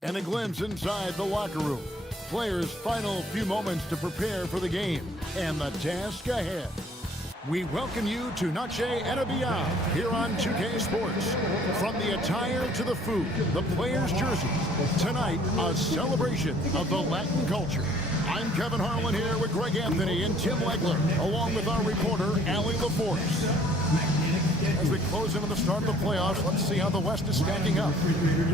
And a glimpse inside the locker room. Players' final few moments to prepare for the game and the task ahead. We welcome you to Noche and Beyond here on 2K Sports. From the attire to the food, the players' jerseys. Tonight, a celebration of the Latin culture. I'm Kevin Harlan here with Greg Anthony and Tim Legler, along with our reporter, Allie LaForce. As we close into the start of the playoffs, let's see how the West is stacking up.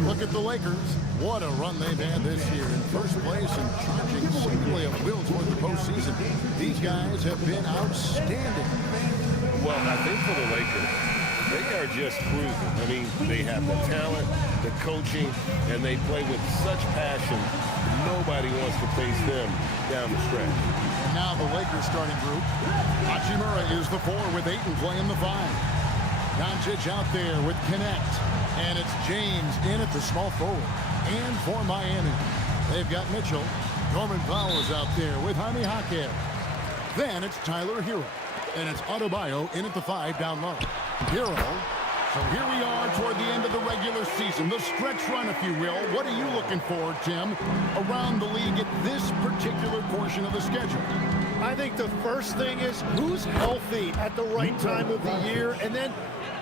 Look at the Lakers. What a run they've had this year. In first place and charging seemingly at will toward the postseason. These guys have been outstanding. Well, I think for the Lakers, they are just cruising. I mean, they have the talent, the coaching, and they play with such passion. Nobody wants to face them down the stretch. And now the Lakers starting group. Hachimura is the 4 with Ayton playing the 5. Doncic out there with Connect. And it's James in at the small forward. And for Miami, they've got Mitchell. Norman Powell's out there with Jaime Jaquez. Then it's Tyler Hero. And it's Adebayo in at the 5 down low. Hero. So here we are toward the end of the regular season. The stretch run, if you will. What are you looking for, Tim, around the league at this particular portion of the schedule? I think the first thing is who's healthy at the right time of the year, and then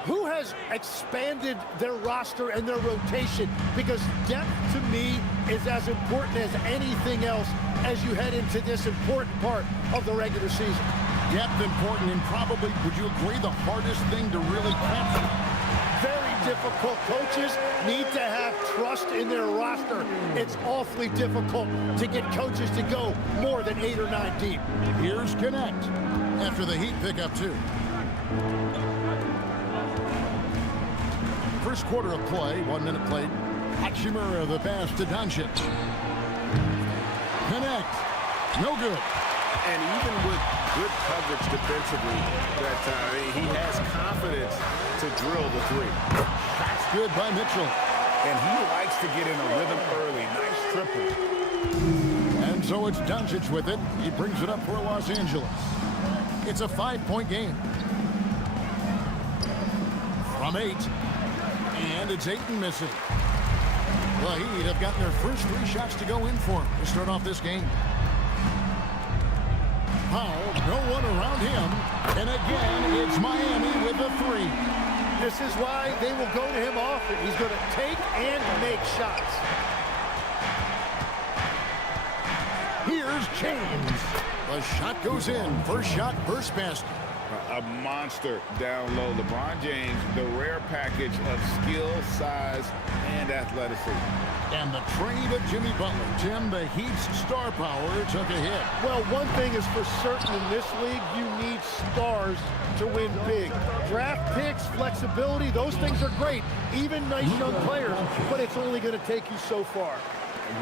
who has expanded their roster and their rotation, because depth to me is as important as anything else as you head into this important part of the regular season. Depth important, and probably, would you agree, the hardest thing to really capture? Very difficult. Coaches need to have trust in their roster. It's awfully difficult to get coaches to go more than 8 or 9 deep. Here's Connect after the Heat pick up 2. First quarter of play, 1 minute played. Hachimura the pass to Doncic. Connect. No good. And even with good coverage defensively that time, he has confidence to drill the 3. That's good by Mitchell. And he likes to get in a rhythm early. Nice triple. And so it's Doncic with it. He brings it up for Los Angeles. It's a 5-point game. From 8. And it's Ayton missing. The Heat have gotten their first 3 shots to go in for him to start off this game. Powell, no one around him. And again, it's Miami with the 3. This is why they will go to him often. He's going to take and make shots. Here's James. The shot goes in. First shot, first basket. A monster down low. LeBron James, the rare package of skill, size, and athleticism. And the trade of Jimmy Butler. Tim, the Heat's star power took a hit. Well, one thing is for certain in this league, you need stars to win big. Draft picks, flexibility, those things are great. Even nice young players, but it's only going to take you so far.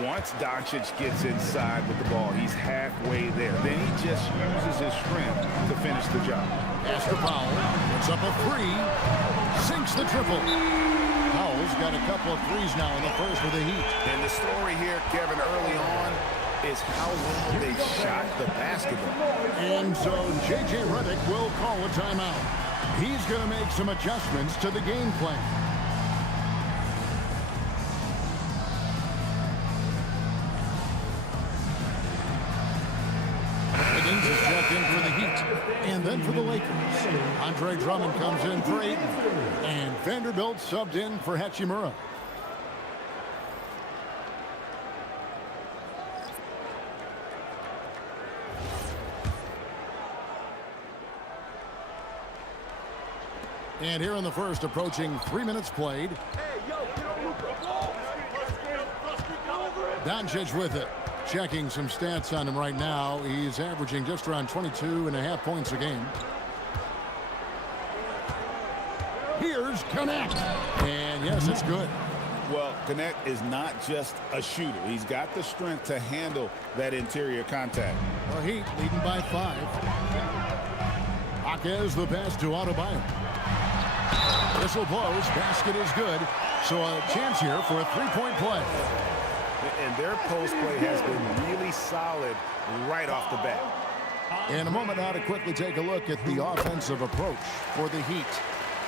Once Doncic gets inside with the ball, he's halfway there. Then he just uses his strength to finish the job. Pass to Powell. Puts up a 3. Sinks the triple. Powell's got a couple of 3s now in the first with the Heat. And the story here, Kevin, early on is how well they shot the basketball. And so J.J. Redick will call a timeout. He's going to make some adjustments to the game plan. Higgins is checked in for the Heat. And then for the Lakers. Andre Drummond comes in for Ayton. And Vanderbilt subbed in for Hachimura. And here in the first, approaching 3 minutes played. Doncic with it. Checking some stats on him right now. He's averaging just around 22.5 points a game. Here's Connect. And yes, it's good. Well, Connect is not just a shooter. He's got the strength to handle that interior contact. The Heat leading by 5. Jaquez the pass to Adebayo. Whistle blows. Basket is good. So a chance here for a 3-point play. And their post play has been really solid right off the bat. In a moment now to quickly take a look at the offensive approach for the Heat.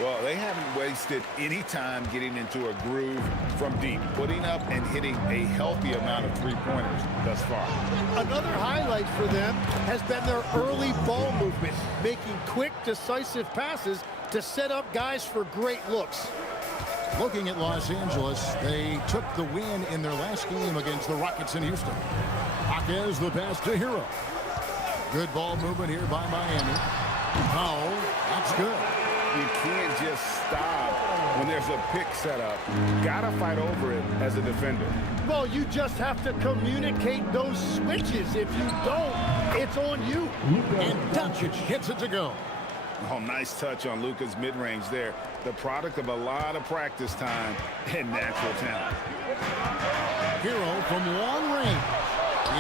Well, they haven't wasted any time getting into a groove from deep, putting up and hitting a healthy amount of three-pointers thus far. Another highlight for them has been their early ball movement, making quick, decisive passes to set up guys for great looks. Looking at Los Angeles, they took the win in their last game against the Rockets in Houston. Jaquez the pass to Hero. Good ball movement here by Miami. Powell, that's good. You can't just stop when there's a pick set up. Gotta fight over it as a defender. Well, you just have to communicate those switches. If you don't, it's on you. And Doncic gets it to go. Oh, nice touch on Luka's mid-range there. The product of a lot of practice time and natural talent. Hero from long range.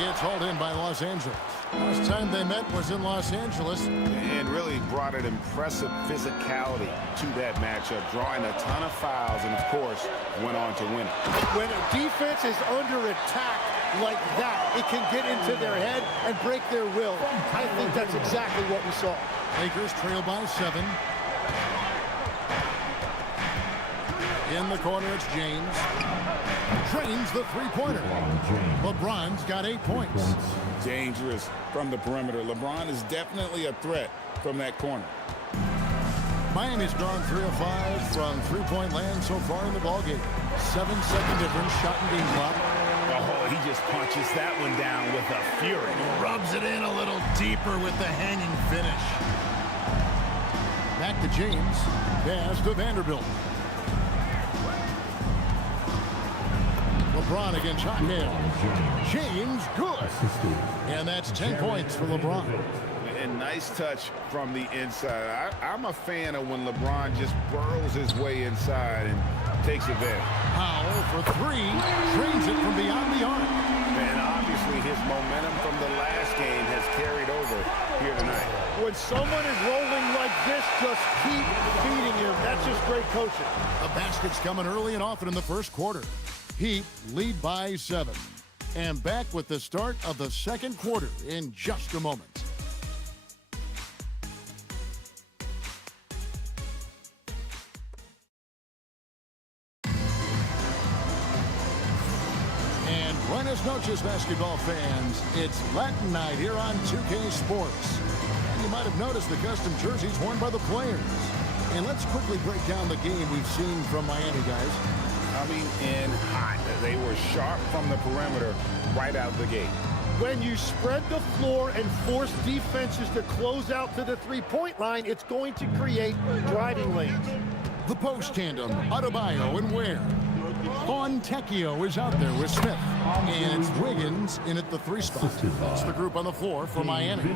It's hauled in by Los Angeles. Last time they met was in Los Angeles. And really brought an impressive physicality to that matchup, drawing a ton of fouls and, of course, went on to win it. When a defense is under attack like that, it can get into their head and break their will. I think that's exactly what we saw. Lakers trail by 7. In the corner, it's James. Drains the three-pointer. LeBron's got 8 points. Dangerous from the perimeter. LeBron is definitely a threat from that corner. Miami's gone 3 of 5 from three-point land so far in the ballgame. 7-second difference, shot and being clock. Oh, he just punches that one down with a fury. Rubs it in a little deeper with the hanging finish. Back to James. Pass to Vanderbilt. LeBron against Jaquez. James, good. And that's 10 points for LeBron. And nice touch from the inside. I'm a fan of when LeBron just burrows his way inside and takes advantage. Powell for 3. Drains it from beyond the arc. And obviously his momentum from the last game has carried over here tonight. When someone is rolling like this, just keep feeding him. That's just great coaching. The basket's coming early and often in the first quarter. Heat lead by 7. And back with the start of the second quarter in just a moment. And buenas noches, basketball fans. It's Latin night here on 2K Sports. And you might have noticed the custom jerseys worn by the players. And let's quickly break down the game we've seen from Miami, guys. Coming in hot. They were sharp from the perimeter right out the gate. When you spread the floor and force defenses to close out to the three-point line, it's going to create driving lanes. The post tandem, Adebayo and Ware. Fontecchio is out there with Smith. And it's Wiggins in at the 3 spot. That's the group on the floor for Miami.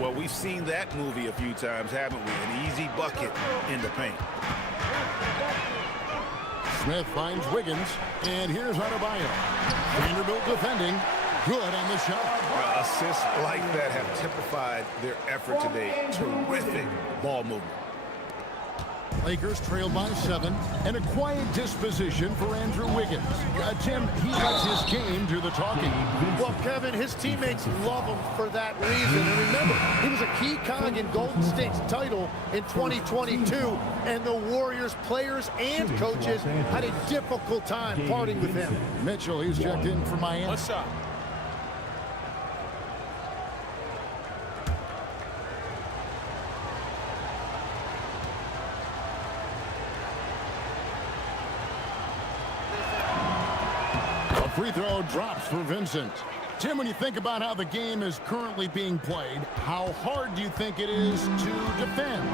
Well, we've seen that movie a few times, haven't we? An easy bucket in the paint. Smith finds Wiggins, and here's Adebayo. Vanderbilt defending. Good on the shot. Assists like that have typified their effort today. Terrific ball movement. Lakers trailed by 7, and a quiet disposition for Andrew Wiggins. Tim, he lets his game do the talking. Well, Kevin, his teammates love him for that reason. And remember, he was a key cog in Golden State's title in 2022, and the Warriors players and coaches had a difficult time parting with him. Mitchell, he's checked in for Miami. What's up? Free throw drops for Vincent. Tim, when you think about how the game is currently being played, how hard do you think it is to defend?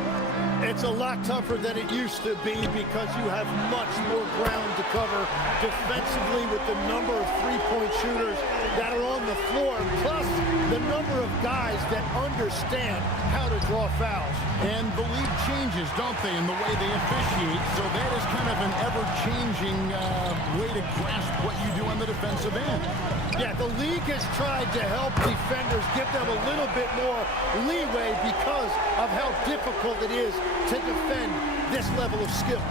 It's a lot tougher than it used to be because you have much more ground to cover defensively with the number of three-point shooters that are on the floor, plus the number of guys that understand how to draw fouls. And the league changes, don't they, in the way they officiate, so that is kind of an ever-changing way to grasp what you do on the defensive end. Yeah, the league has tried to help defenders, give them a little bit more leeway because of how difficult it is to defend this level of skill.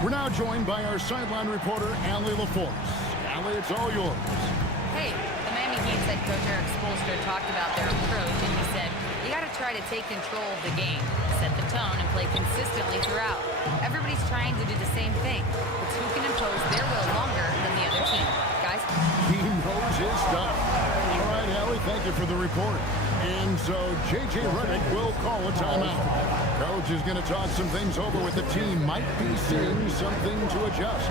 We're now joined by our sideline reporter, Allie LaForce. Allie, it's all yours. Hey, the Miami Heat's head coach Eric Spoelstra talked about their approach, and he said, you got to try to take control of the game. set the tone and play consistently throughout. Everybody's trying to do the same thing. It's who can impose their will longer than the other team. Guys? He knows his stuff. All right, Allie, thank you for the report. And so J.J. Redick will call a timeout. Coach is going to talk some things over with the team. Might be seeing something to adjust.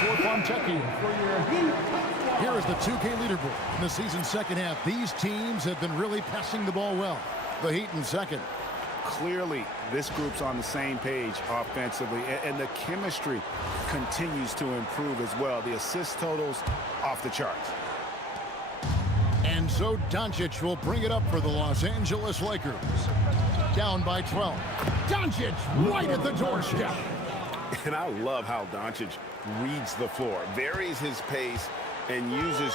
For Fontecchio. Here is the 2K leaderboard. In the season's second half, these teams have been really passing the ball well. The Heat in second. Clearly, this group's on the same page offensively, and the chemistry continues to improve as well. The assist totals off the charts. And so Doncic will bring it up for the Los Angeles Lakers. Down by 12. Doncic right at the doorstep. And I love how Doncic reads the floor, varies his pace, and uses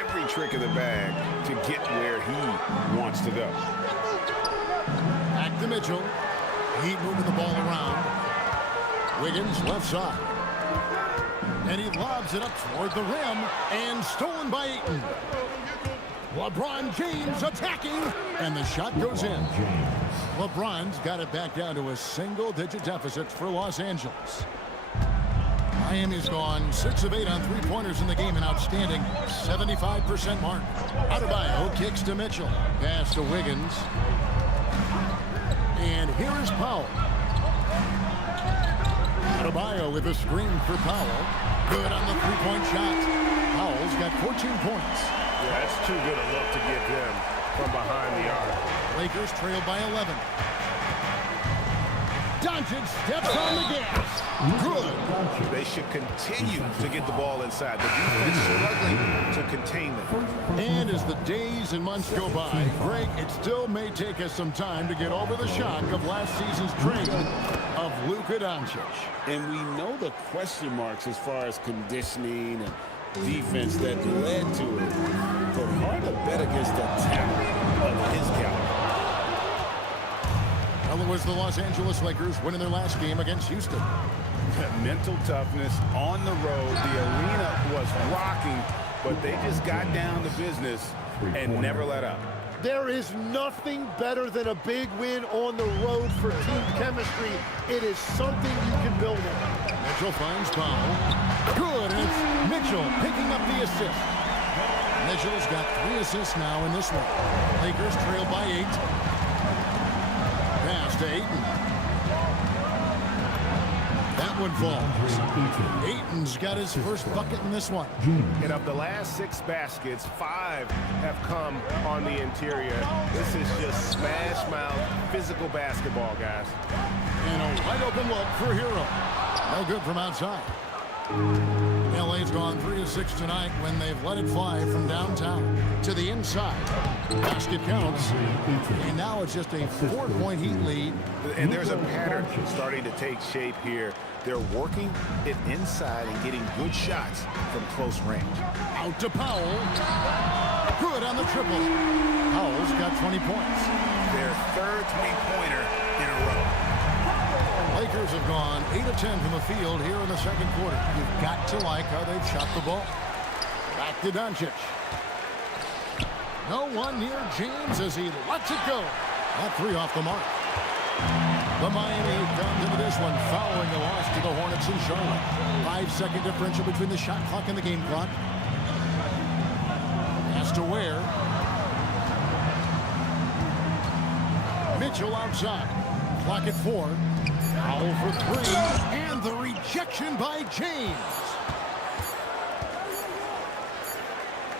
every trick of the bag to get where he wants to go. Back to Mitchell. Heat moving the ball around. Wiggins left side. And he lobs it up toward the rim and stolen by Ayton. LeBron James attacking, and the shot goes in. LeBron's got it back down to a single-digit deficit for Los Angeles. Miami's gone 6 of 8 on three-pointers in the game, an outstanding 75% mark. Adebayo kicks to Mitchell. Pass to Wiggins. And here is Powell. Adebayo with a screen for Powell. Good on the three-point shot. Powell's got 14 points. Yeah, that's too good a look to give him from behind the arc. Lakers trail by 11. Doncic steps on the gas. Good. They should continue to get the ball inside. The defense struggling to contain them. And as the days and months go by, Greg, it still may take us some time to get over the shock of last season's trade of Luka Doncic. And we know the question marks as far as conditioning and defense that led to it. But hard to bet against the talent of his caliber. Well, it was the Los Angeles Lakers winning their last game against Houston. Mental toughness on the road. The arena was rocking, but they just got down to business and never let up. There is nothing better than a big win on the road for team chemistry. It is something you can build on. Mitchell finds Powell. Good, and it's Mitchell picking up the assist. Mitchell's got 3 assists now in this one. Lakers trail by 8. Pass to Ayton. That one falls. Ayton's got his first bucket in this one. And of the last 6 baskets, 5 have come on the interior. This is just smash mouth physical basketball, guys. And a wide open look for Hero. No good from outside. LA's gone 3 of 6 tonight when they've let it fly from downtown to the inside. Basket counts. And now it's just a 4-point Heat lead. And there's a pattern starting to take shape here. They're working it inside and getting good shots from close range. Out to Powell. Good on the triple. Powell's got 20 points. Their third three-pointer in a row. Lakers have gone 8 of 10 from the field here in the second quarter. You've got to like how they've shot the ball. Back to Doncic. No one near James as he lets it go. That 3 off the mark. The Miami Heat comes into this one following the loss to the Hornets in Charlotte. 5-second differential between the shot clock and the game clock. Pass to Ware. Mitchell outside. Clock at 4. Foul for 3. And the rejection by James.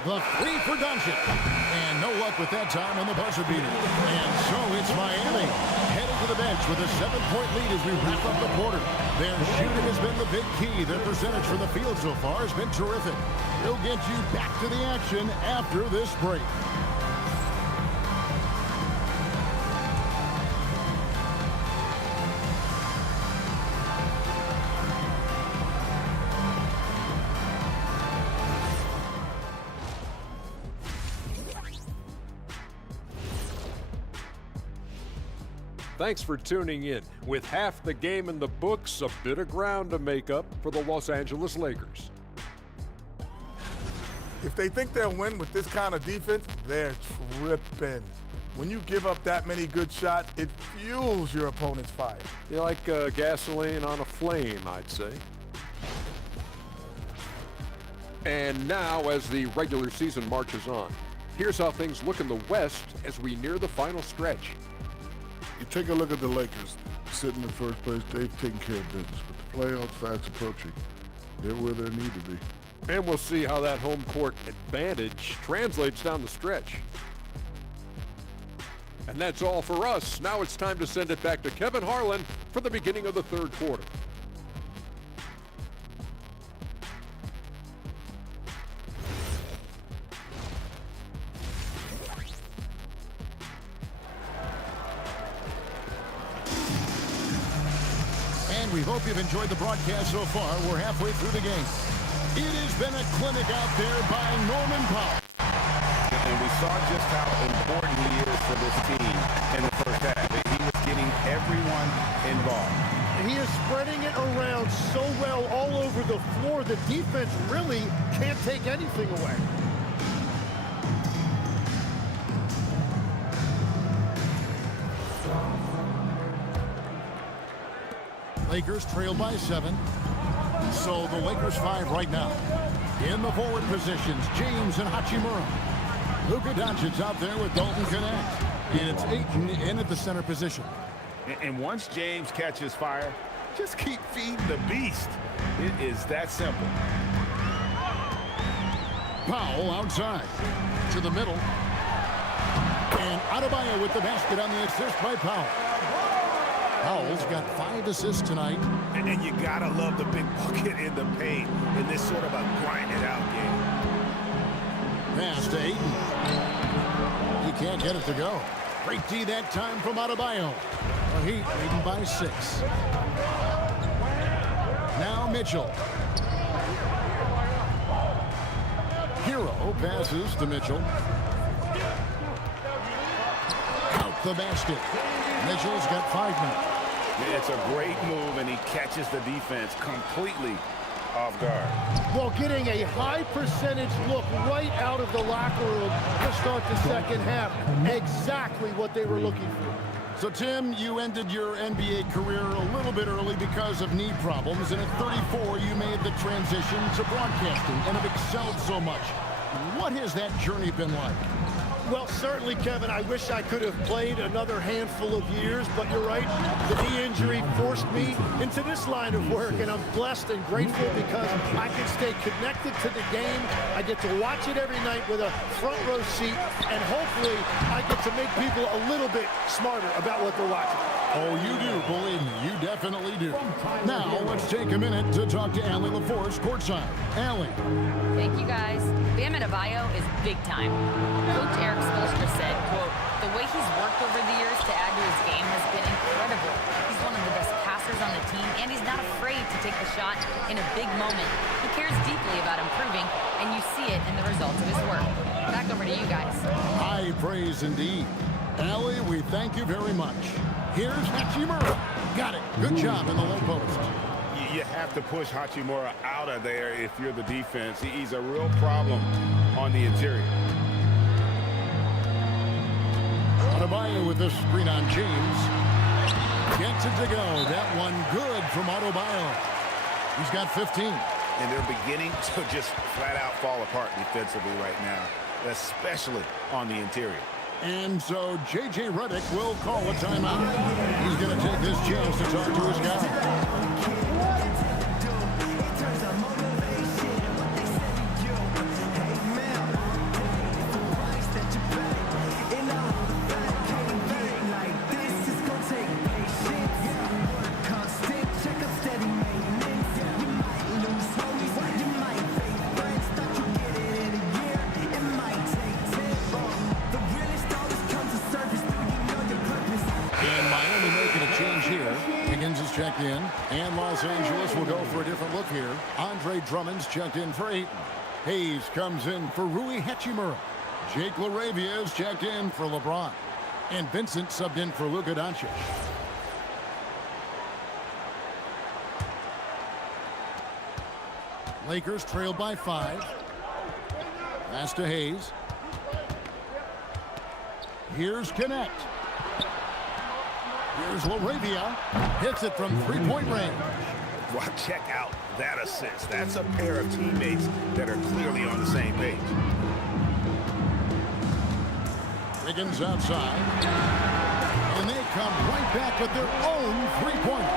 The 3 for Doncic. And no luck with that time on the buzzer beater. And so it's Miami heading to the bench with a 7-point lead as we wrap up the quarter. Their shooting has been the big key. Their percentage from the field so far has been terrific. We'll get you back to the action after this break. Thanks for tuning in. With half the game in the books, a bit of ground to make up for the Los Angeles Lakers. If they think they'll win with this kind of defense, they're tripping. When you give up that many good shots, it fuels your opponent's fire. You're like gasoline on a flame, I'd say. And now, as the regular season marches on, here's how things look in the West as we near the final stretch. You take a look at the Lakers sitting in first place. They've taken care of business. With the playoffs fast approaching, they're where they need to be. And we'll see how that home court advantage translates down the stretch. And that's all for us. Now it's time to send it back to Kevin Harlan for the beginning of the third quarter. We hope you've enjoyed the broadcast so far. We're halfway through the game. It has been a clinic out there by Norman Powell. And we saw just how important he is for this team in the first half. He was getting everyone involved. He is spreading it around so well all over the floor. The defense really can't take anything away. Lakers trail by 7. So the Lakers 5 right now. In the forward positions, James and Hachimura. Luka Doncic out there with Dalton Connect. And it's Ayton in at the center position. And once James catches fire, just keep feeding the beast. It is that simple. Powell outside. To the middle. And Adebayo with the basket on the assist by Powell. Powell's got 5 assists tonight. And you gotta love the big bucket in the paint in this sort of a grind-it-out game. Pass to Ayton. He can't get it to go. Great D that time from Adebayo. The Heat leading by 6. Now Mitchell. Hero passes to Mitchell. Out the basket. Mitchell's got 5 minutes. It's a great move, and he catches the defense completely off guard. Well, getting a high percentage look right out of the locker room to start the second half. Exactly what they were looking for. So, Tim, you ended your NBA career a little bit early because of knee problems, and at 34, you made the transition to broadcasting and have excelled so much. What has that journey been like? Well, certainly, Kevin, I wish I could have played another handful of years, but you're right. The knee injury forced me into this line of work, and I'm blessed and grateful because I can stay connected to the game. I get to watch it every night with a front row seat, and hopefully I get to make people a little bit smarter about what they're watching. Oh, you do, believe me, you definitely do. Now, let's take a minute to talk to Allie LaForce courtside. Allie. Thank you, guys. Bam Adebayo is big time. Coach Eric Spoelstra said, quote, "The way he's worked over the years to add to his game has been incredible. He's one of the best passers on the team, and he's not afraid to take the shot in a big moment. He cares deeply about improving, and you see it in the results of his work." Back over to you guys. High praise indeed. Allie, we thank you very much. Here's Hachimura. Got it. Good job in the low post. You have to push Hachimura out of there if you're the defense. He's a real problem on the interior. Adebayo with the screen on James. Gets it to go. That one good from Adebayo. He's got 15. And they're beginning to just flat out fall apart defensively right now, especially on the interior. And so J.J. Redick will call a timeout. He's going to take this chance to talk to his guy. Checked in, and Los Angeles will go for a different look here. Andre Drummond's checked in for Ayton. Hayes comes in for Rui Hachimura. Jake LaRavia is checked in for LeBron. And Vincent subbed in for Luka Doncic. Lakers trail by 5. Pass to Hayes. Here's Connect. Here's LaRavia. Hits it from three-point range. Well, check out that assist. That's a pair of teammates that are clearly on the same page. Wiggins outside. And they come right back with their own three-pointer.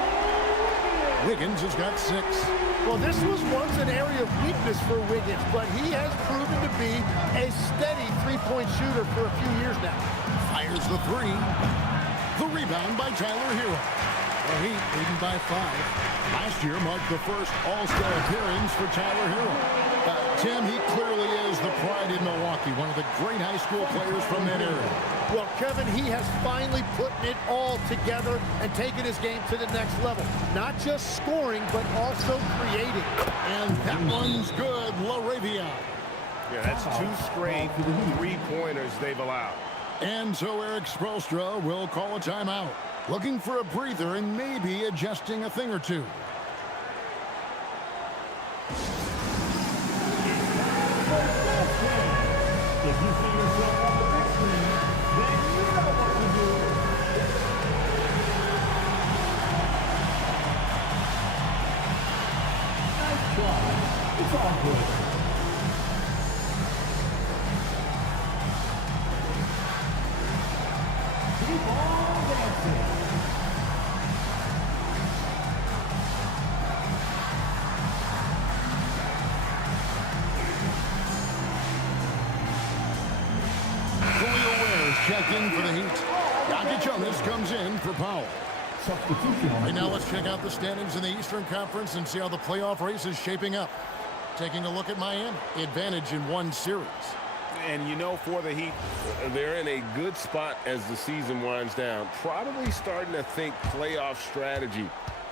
Wiggins has got 6. Well, this was once an area of weakness for Wiggins, but he has proven to be a steady three-point shooter for a few years now. Fires the 3. The rebound by Tyler Hero. The Heat leading by 5. Last year marked the first All-Star appearance for Tyler Hero. Tim, he clearly is the pride in Milwaukee, one of the great high school players from that area. Well, Kevin, he has finally put it all together and taken his game to the next level. Not just scoring, but also creating. And that one's good, LaRavia. Yeah, that's 2 straight three-pointers they've allowed. And so Eric Spoelstra will call a timeout, looking for a breather and maybe adjusting a thing or two. If you see yourself on the big screen, then you know what to do. Nice try. It's all good. Keep on dancing. Checked in for the Heat. Jonas comes in for Powell. Substitution. Right now, let's check out the standings in the Eastern Conference and see how the playoff race is shaping up. Taking a look at Miami, advantage in 1 series. And you know, for the Heat, They're in a good spot as the season winds down. Probably starting to think playoff strategy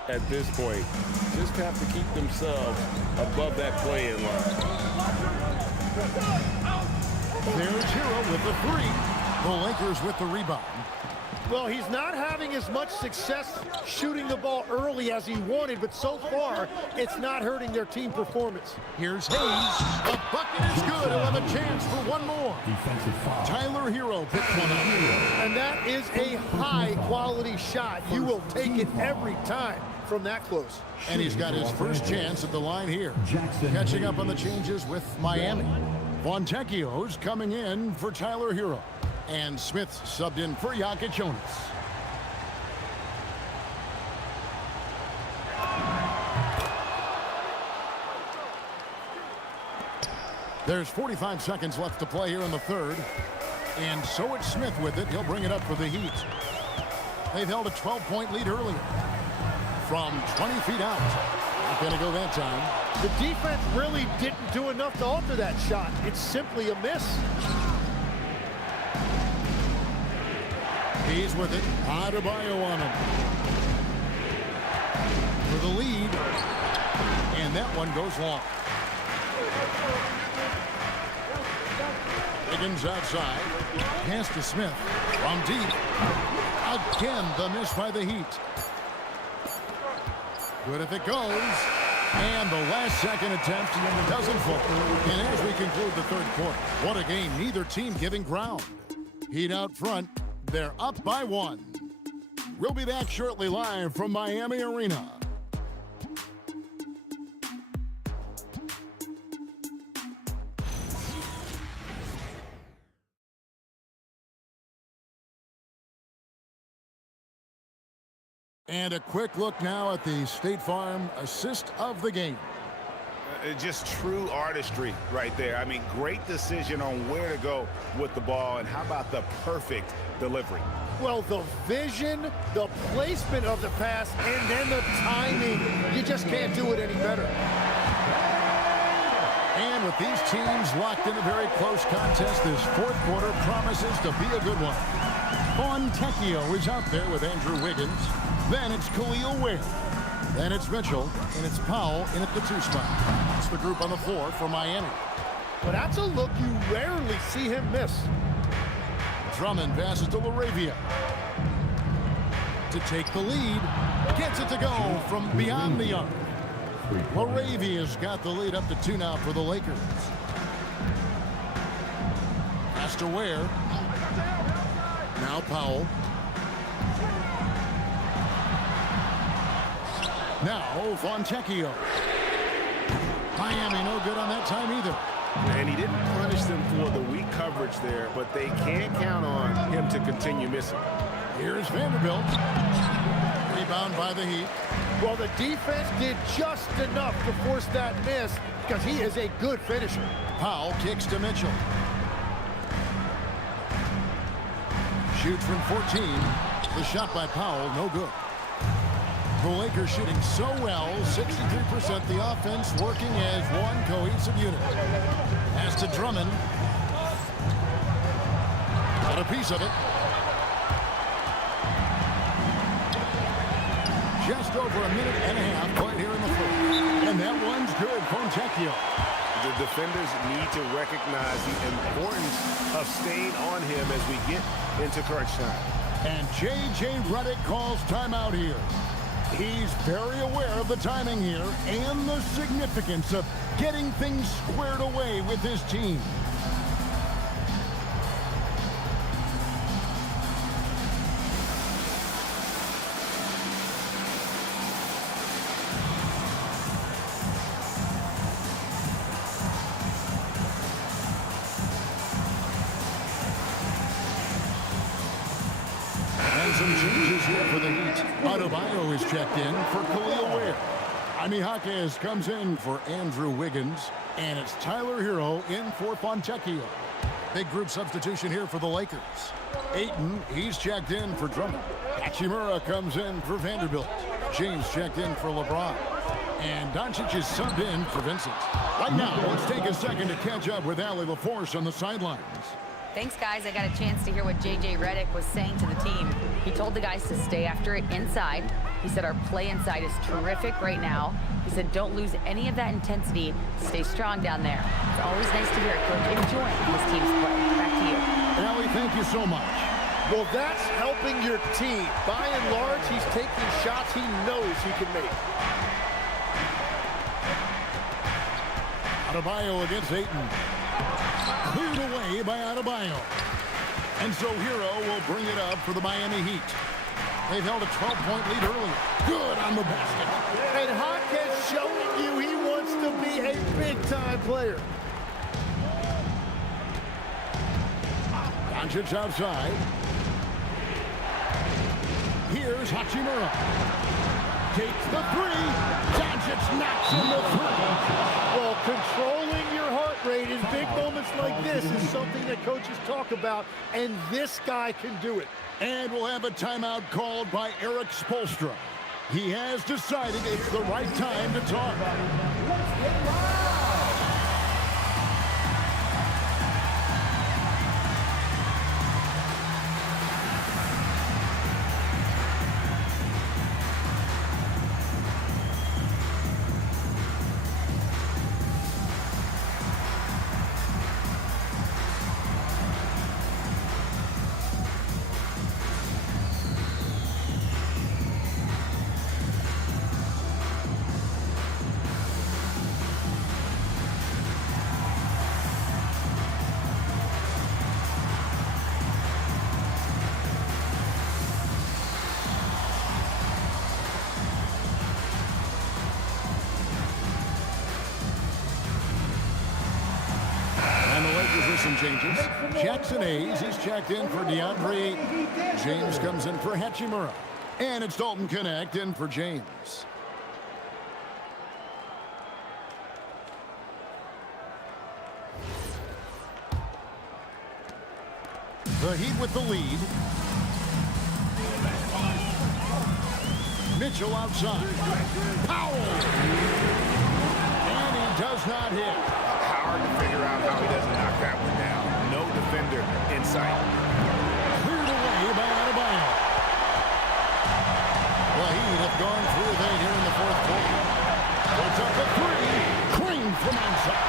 at this point. Just have to keep themselves above that play-in line. There's Hero with the 3. The Lakers with the rebound. Well, he's not having as much success shooting the ball early as he wanted, but so far, it's not hurting their team performance. Here's Hayes. The bucket is good. He'll have a chance for one more. Defensive foul. Tyler Hero picks one up. And that is a high-quality shot. You will take it every time from that close. And he's got his first chance at the line here. Catching up on the changes with Miami. Fontecchio's coming in for Tyler Hero. And Smith subbed in for Jonas. There's 45 seconds left to play here in the third. And so it's Smith with it. He'll bring it up for the Heat. They've held a 12-point lead earlier. From 20 feet out. Not going to go that time. The defense really didn't do enough to alter that shot. It's simply a miss. He's with it. Adebayo on him. For the lead. And that one goes long. Wiggins outside. Pass to Smith. From deep. Again, the miss by the Heat. Good if it goes. And the last second attempt doesn't fall. And as we conclude the third quarter, what a game. Neither team giving ground. Heat out front. They're up by 1. We'll be back shortly live from Miami Arena. And a quick look now at the State Farm assist of the game. Just true artistry right there. I mean, great decision on where to go with the ball, and how about the perfect delivery? Well, the vision, the placement of the pass, and then the timing. You just can't do it any better. And with these teams locked in a very close contest, this fourth quarter promises to be a good one. Fontecchio is out there with Andrew Wiggins. Then it's Khalil Ware. Then it's Mitchell, and it's Powell in at the 2 spot. It's the group on the floor for Miami. But that's a look you rarely see him miss. Drummond passes to LaRavia to take the lead. Gets it to go from beyond the arc. LaRavia's got the lead up to 2 now for the Lakers. Pass to Ware. Now Powell. Now Fontecchio. Miami no good on that time either. And he didn't punish them for the weak coverage there, but they can't count on him to continue missing. Here's Vanderbilt. Rebound by the Heat. Well, the defense did just enough to force that miss because he is a good finisher. Powell kicks to Mitchell. Shoots from 14. The shot by Powell, no good. The Lakers shooting so well, 63%. The offense working as one cohesive unit. Pass to Drummond. Got a piece of it. Just over a minute and a half played here in the fourth. And that one's good, Fontecchio. The defenders need to recognize the importance of staying on him as we get into crunch time. And J.J. Redick calls timeout here. He's very aware of the timing here and the significance of getting things squared away with his team. Some changes here for the Heat. Adebayo is checked in for Khalil Ware. Jaime Jaquez comes in for Andrew Wiggins. And it's Tyler Hero in for Fontecchio. Big group substitution here for the Lakers. Ayton, he's checked in for Drummond. Hachimura comes in for Vanderbilt. James checked in for LeBron. And Doncic is subbed in for Vincent. Right now, let's take a second to catch up with Allie LaForce on the sidelines. Thanks, guys. I got a chance to hear what J.J. Redick was saying to the team. He told the guys to stay after it inside. He said our play inside is terrific right now. He said don't lose any of that intensity. Stay strong down there. It's always nice to hear a coach enjoying his team's play. Back to you. Allie, thank you so much. Well, that's helping your team. By and large, he's taking shots he knows he can make. Adebayo against Ayton. Cleared away by Adebayo. And so Hero will bring it up for the Miami Heat. They've held a 12-point lead earlier. Good on the basket. And Jaquez showing you he wants to be a big-time player. Doncic outside. Here's Hachimura. Takes the three. Doncic knocks in the three. Well, controlling your heart rate in big moments like this is something that coaches talk about, and this guy can do it. And we'll have a timeout called by Erik Spoelstra. He has decided it's the right time to talk. Let's get live. Some changes. Jackson Hayes, he's checked in for DeAndre. James comes in for Hachimura. And it's Dalton Connect in for James. The Heat with the lead. Mitchell outside. Powell. And he does not hit. Hard to figure out how he doesn't knock that one down. No defender in sight. Cleared away by Adebayo. The Heat have gone through that here in the fourth quarter. Puts up a three. Green from outside.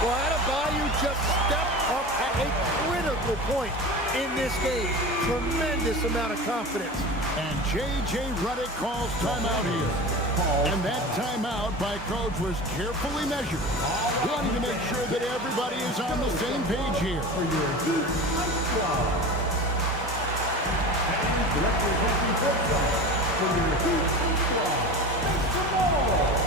Well, Adebayo just stepped up at a critical point in this game. Tremendous amount of confidence. And J.J. Redick calls timeout here. And that timeout by Coach was carefully measured, wanting to make sure that everybody is on the same page here. For your Heat squad. And representing football for your Heat squad, Mr. Ball.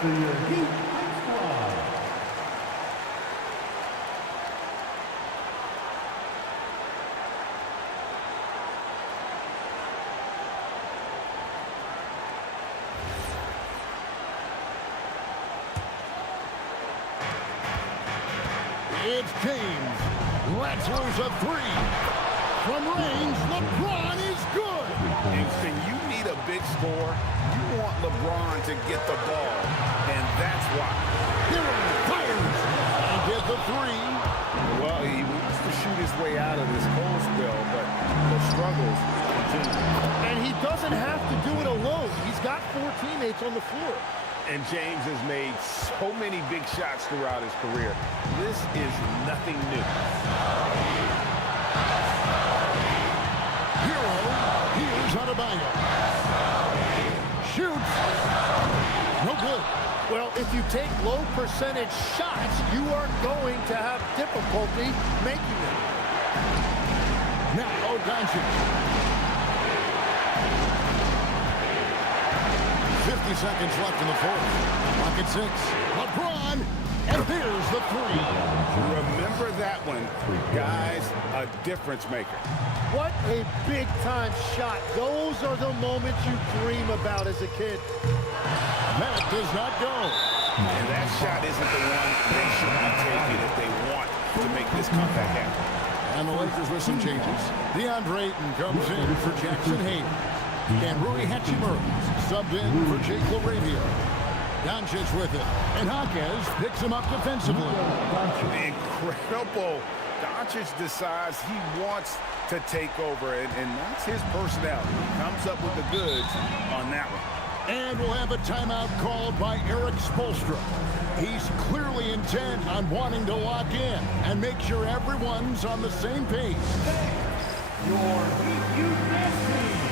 For your Heat squad. It's James. Let's lose a three. From range, LeBron is good. Houston, you need a big score. You want LeBron to get the ball, and that's why. Hero fires. And get the three. Well, he wants to shoot his way out of this cold spell, but the struggles continue. And he doesn't have to do it alone. He's got 4 teammates on the floor. And James has made so many big shots throughout his career. This is nothing new. Hero. Here's Adebayo. Shoots. No good. Well, if you take low percentage shots, you are going to have difficulty making them. Now, Doncic. 50 seconds left in the fourth. Clock at 6. LeBron. And there's the three. Remember that one, guys, a difference maker. What a big-time shot. Those are the moments you dream about as a kid. That does not go. And that shot isn't the one they should be taking if they want to make this comeback happen. And the Lakers with some changes. DeAndre Ayton comes in for Jackson Hayes. And Rui Hachimura subbed in for Jake LaRavia. Doncic with it. And Hawkins picks him up defensively. Incredible. Doncic decides he wants to take over, and that's his personality. He comes up with the goods on that one. And we'll have a timeout called by Eric Spoelstra. He's clearly intent on wanting to lock in and make sure everyone's on the same page. Your Heat U.S. team.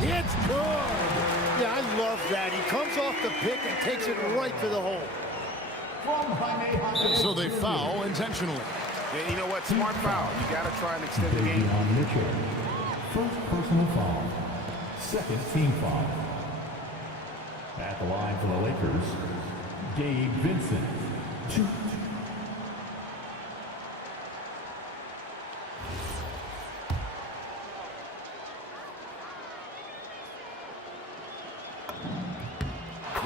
It's good. Yeah, I love that. He comes off the pick and takes it right to the hole. So they foul intentionally. And you know what? Smart foul. You got to try and extend the game. On Mitchell. First personal foul. Second team foul. At the line for the Lakers, Gabe Vincent. 2.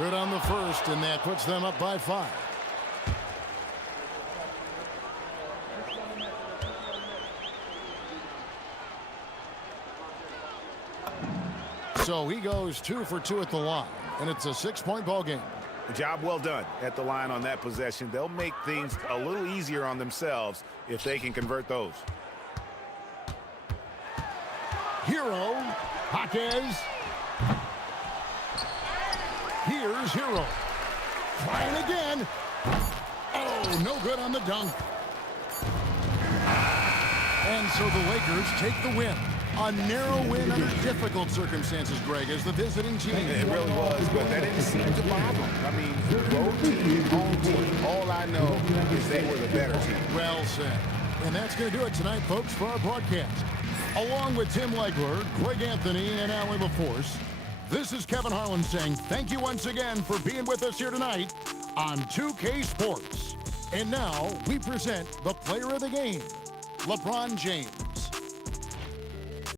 Good on the first, and that puts them up by 5. So he goes 2 for 2 at the line, and it's a 6-point ball game. Job well done at the line on that possession. They'll make things a little easier on themselves if they can convert those. Hero, Jaquez. Here's Hero. Trying again. Oh, no good on the dunk. And so the Lakers take the win. A narrow win under difficult circumstances, Greg, as the visiting team. It really was, but that didn't seem to bother them. I mean, road team, home team, all I know is they were the better team. Well said. And that's going to do it tonight, folks, for our broadcast. Along with Tim Legler, Greg Anthony, and Allie LaForce, this is Kevin Harlan saying thank you once again for being with us here tonight on 2K Sports. And now we present the player of the game, LeBron James.